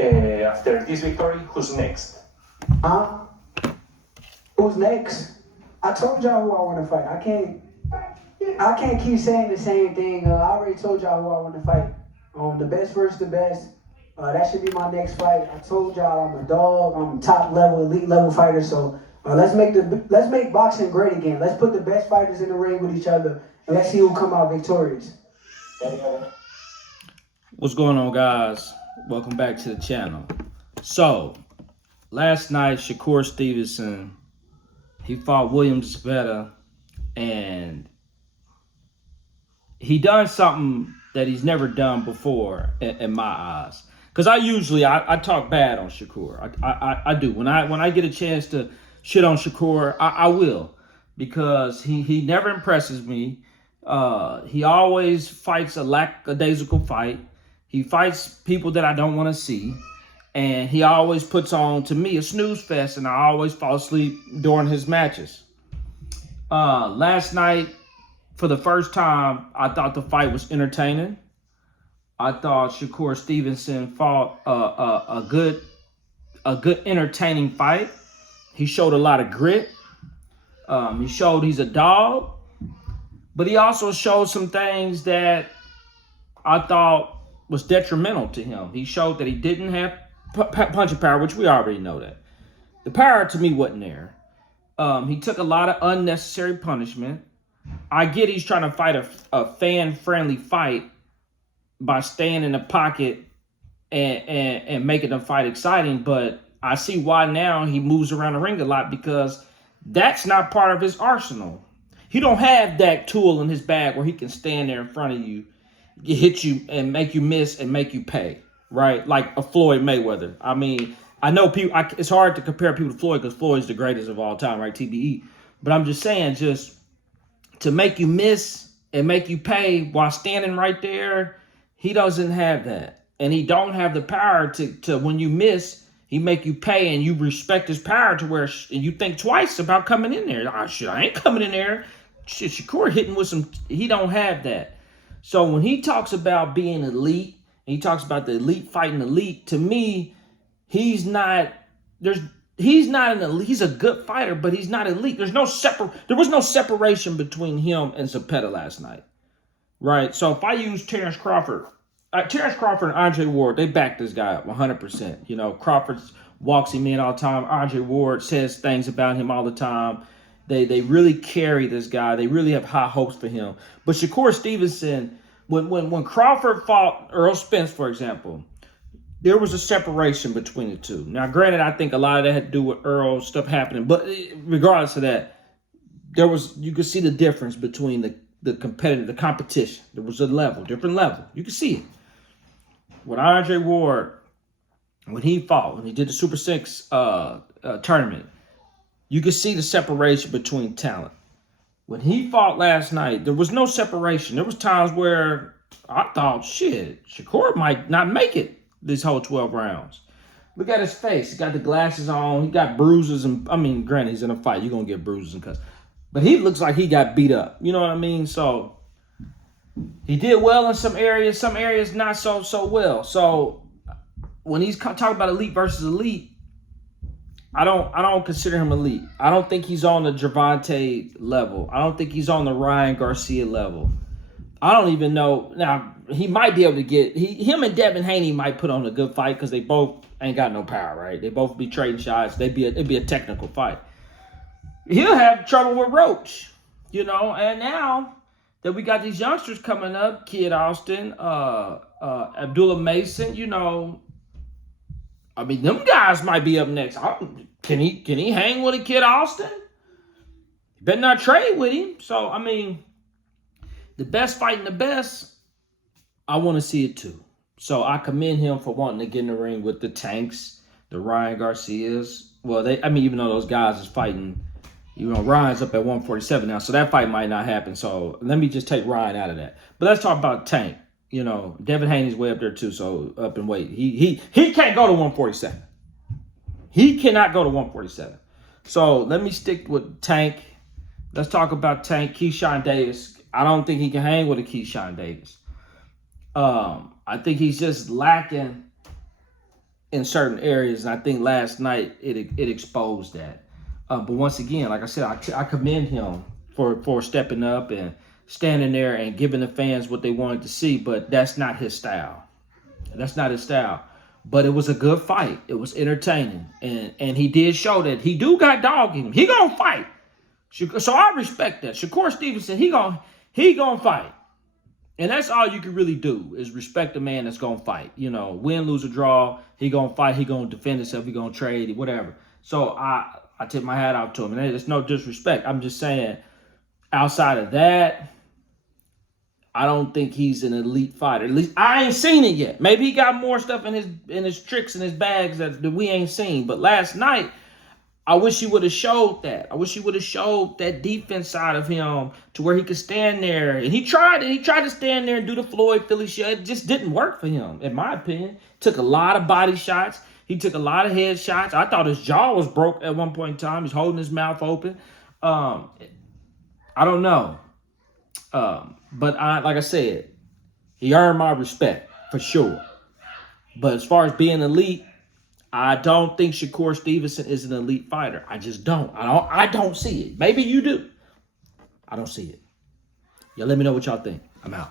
After this victory, who's next? Huh? Who's next? I told y'all who I want to fight. I can't keep saying the same thing. I already told y'all who I want to fight. The best versus the best. That should be my next fight. I told y'all I'm a dog. I'm a top level, elite level fighter. So let's make boxing great again. Let's put the best fighters in the ring with each other, and let's see who come out victorious. What's going on, guys? Welcome back to the channel. So, last night, Shakur Stevenson, he fought William Zepeda, and he done something that he's never done before in my eyes. Because I talk bad on Shakur. I do. When I get a chance to shit on Shakur, I will. Because he never impresses me. He always fights a lackadaisical fight. He fights people that I don't want to see. And he always puts on, to me, a snooze fest. And I always fall asleep during his matches. Last night, for the first time, I thought the fight was entertaining. I thought Shakur Stevenson fought a good entertaining fight. He showed a lot of grit. He showed he's a dog. But he also showed some things that I thought was detrimental to him. He showed that he didn't have punching power, which we already know that. The power, to me, wasn't there. He took a lot of unnecessary punishment. I get he's trying to fight a fan-friendly fight by staying in the pocket and making the fight exciting, but I see why now he moves around the ring a lot, because that's not part of his arsenal. He don't have that tool in his bag where he can stand there in front of you, hit you and make you miss and make you pay, right? Like a Floyd Mayweather. I mean, I know people. It's hard to compare people to Floyd because Floyd's the greatest of all time, right? TBE. But I'm just saying, just to make you miss and make you pay while standing right there, he doesn't have that. And he don't have the power to when you miss, he make you pay, and you respect his power to where you think twice about coming in there. Oh, shit, I ain't coming in there. Shit, Shakur hitting with some, he don't have that. So when he talks about being elite, and he talks about the elite fighting elite, to me, he's not an elite. He's a good fighter, but he's not elite. There was no separation between him and Zepeda last night. Right? So if I use Terrence Crawford and Andre Ward, they back this guy up 100%. You know, Crawford walks him in all the time. Andre Ward says things about him all the time. They really carry this guy. They really have high hopes for him. But Shakur Stevenson, when Crawford fought Earl Spence, for example, there was a separation between the two. Now, granted, I think a lot of that had to do with Earl stuff happening. But regardless of that, you could see the difference between the competition. There was a different level. You can see it. When Andre Ward, when he did the Super 6 tournament, you could see the separation between talent. When he fought last night, there was no separation. There was times where I thought, shit, Shakur might not make it this whole 12 rounds. Look at his face. He got the glasses on. He got bruises. Granted, he's in a fight. You're going to get bruises and cuts. But he looks like he got beat up. You know what I mean? So he did well in some areas not so well. So when he's talking about elite versus elite, I don't consider him elite. I don't think he's on the Gervonta level. I don't think he's on the Ryan Garcia level. I don't even know. Now, he might be able to him and Devin Haney might put on a good fight because they both ain't got no power, right? They both be trading shots. It'd be a technical fight. He'll have trouble with Roach, you know. And now that we got these youngsters coming up, Kid Austin, Abdullah Mason, you know, I mean, them guys might be up next. Can he hang with a Kid Austin? You better not trade with him. So, I mean, the best fighting the best, I want to see it too. So I commend him for wanting to get in the ring with the Tanks, the Ryan Garcias. Well, even though those guys is fighting, you know, Ryan's up at 147 now, so that fight might not happen. So let me just take Ryan out of that. But let's talk about Tank. You know, Devin Haney's way up there too, so up in weight. He can't go to 147. He cannot go to 147. So let me stick with Tank. Let's talk about Tank. Keyshawn Davis. I don't think he can hang with a Keyshawn Davis. I think he's just lacking in certain areas, and I think last night it exposed that. But once again, like I said, I commend him for stepping up and standing there and giving the fans what they wanted to see. But that's not his style. That's not his style. But it was a good fight. It was entertaining, and he did show that he do got dog in him. He gonna fight. So I respect that. Shakur Stevenson, he gonna fight. And that's all you can really do is respect a man that's going to fight. You know, win, lose, or draw, he going to fight. He going to defend himself. He going to trade, whatever. So I tip my hat out to him. And there's no disrespect. I'm just saying, outside of that, I don't think he's an elite fighter. At least I ain't seen it yet. Maybe he got more stuff in his tricks and his bags that we ain't seen. But last night, I wish he would have showed that. I wish he would have showed that defense side of him to where he could stand there. And he tried it. He tried to stand there and do the Floyd Philly shit. It just didn't work for him, in my opinion. Took a lot of body shots. He took a lot of head shots. I thought his jaw was broke at one point in time. He's holding his mouth open. I don't know. But like I said, he earned my respect for sure. But as far as being elite, I don't think Shakur Stevenson is an elite fighter. I just don't. I don't see it. Maybe you do. I don't see it. Y'all let me know what y'all think. I'm out.